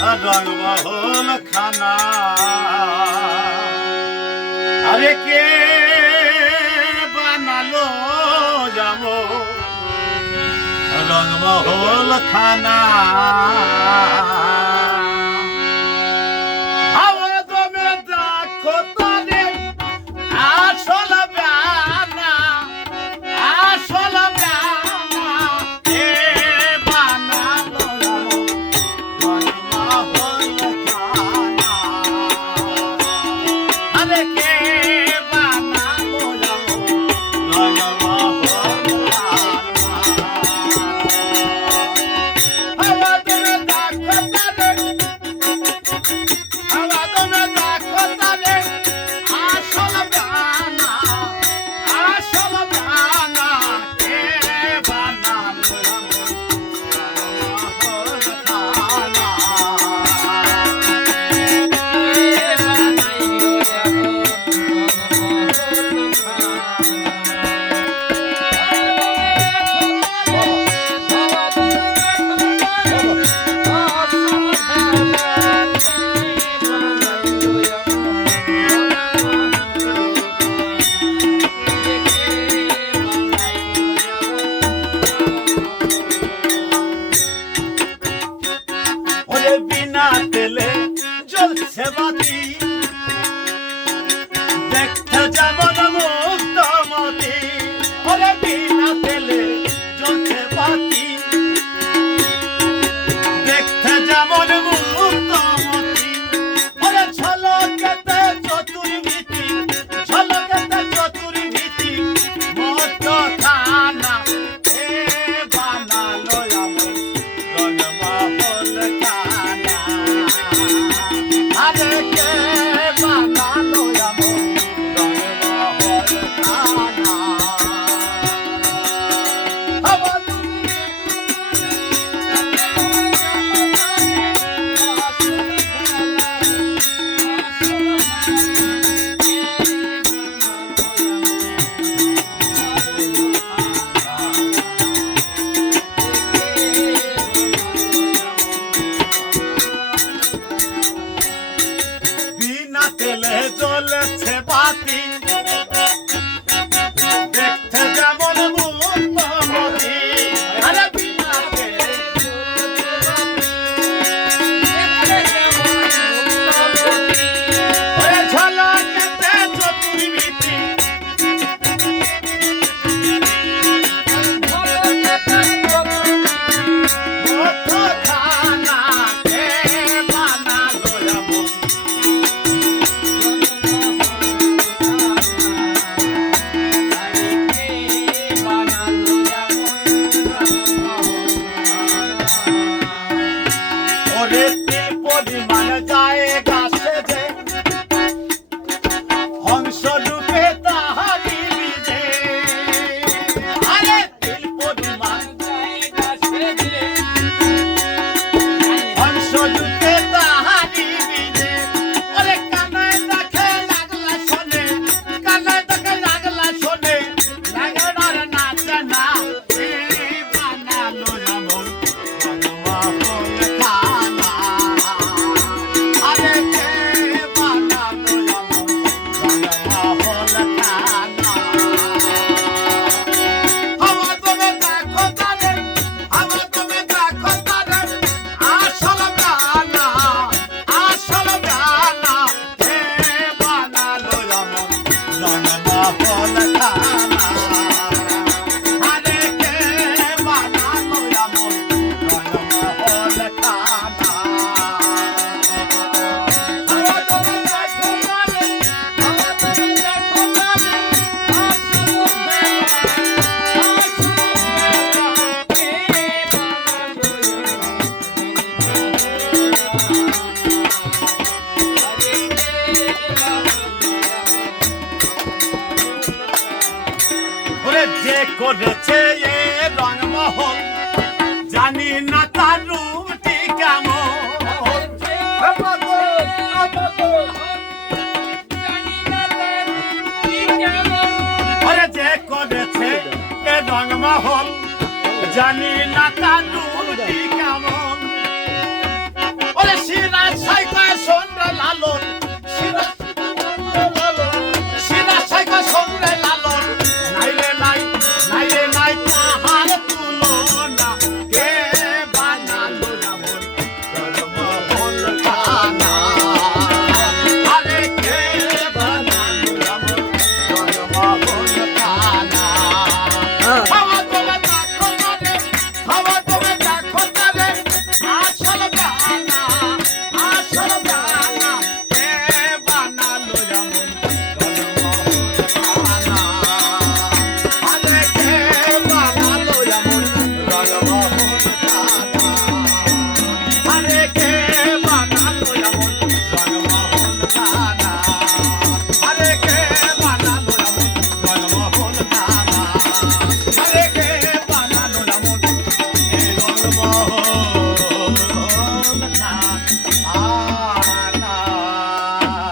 রংমহল খানা আরে কে বানালো যাব রংমহল খানা বিনা তেলে জ্বলছে বাতি দেখতে যেমন মুক্তমতি ওরে বিনা তেলে জ্বলছে বাতি দেখতে যেমন মুক্তমতি ওরে ঝলকেতে চতুর্ভীতি ঝলকেতে চতুর্ভীতি মত খানা এ বানালো আমার রংমহল খানা আরে কে বানালো আমার রংমহল খানা বিনা তেলে জ্বলেছে বাতি দেখতে যেমন মুক্তমতি আরে বিনা তেলে ওরে ঝলকেতে চতুর্ভীতি মত খানা কে বানালো আমার ওরে তিল পরিমাণ যায় গাছে যে হংস রূপে তাহারি বিজে আরে তিল পরিমাণ যায় গাছে যে হংস রূপে তাহারি বিজে ওরে কানায় দেখে লাগলা শোনে কানায় দেখে লাগলা শোনে লাগলার নাচে না এ বানালো আমার রংমহল খানা আরে কে বানালো আমার রংমহল খানা হাওয়া তুমি দেখো তারে হাওয়া তুমি দেখো তারে আসল গানা কে বানালো আমার রংমহল খানা আরে কে বানালো আমার রংমহল খানা হাওয়া তুমি দেখো তারে হাওয়া তুমি দেখো তারে ওরে যে করেছে এ রংমহল জানি না তার রূপটি কেমন ওরে যে করেছে এ রংমহল জানি না তার রূপ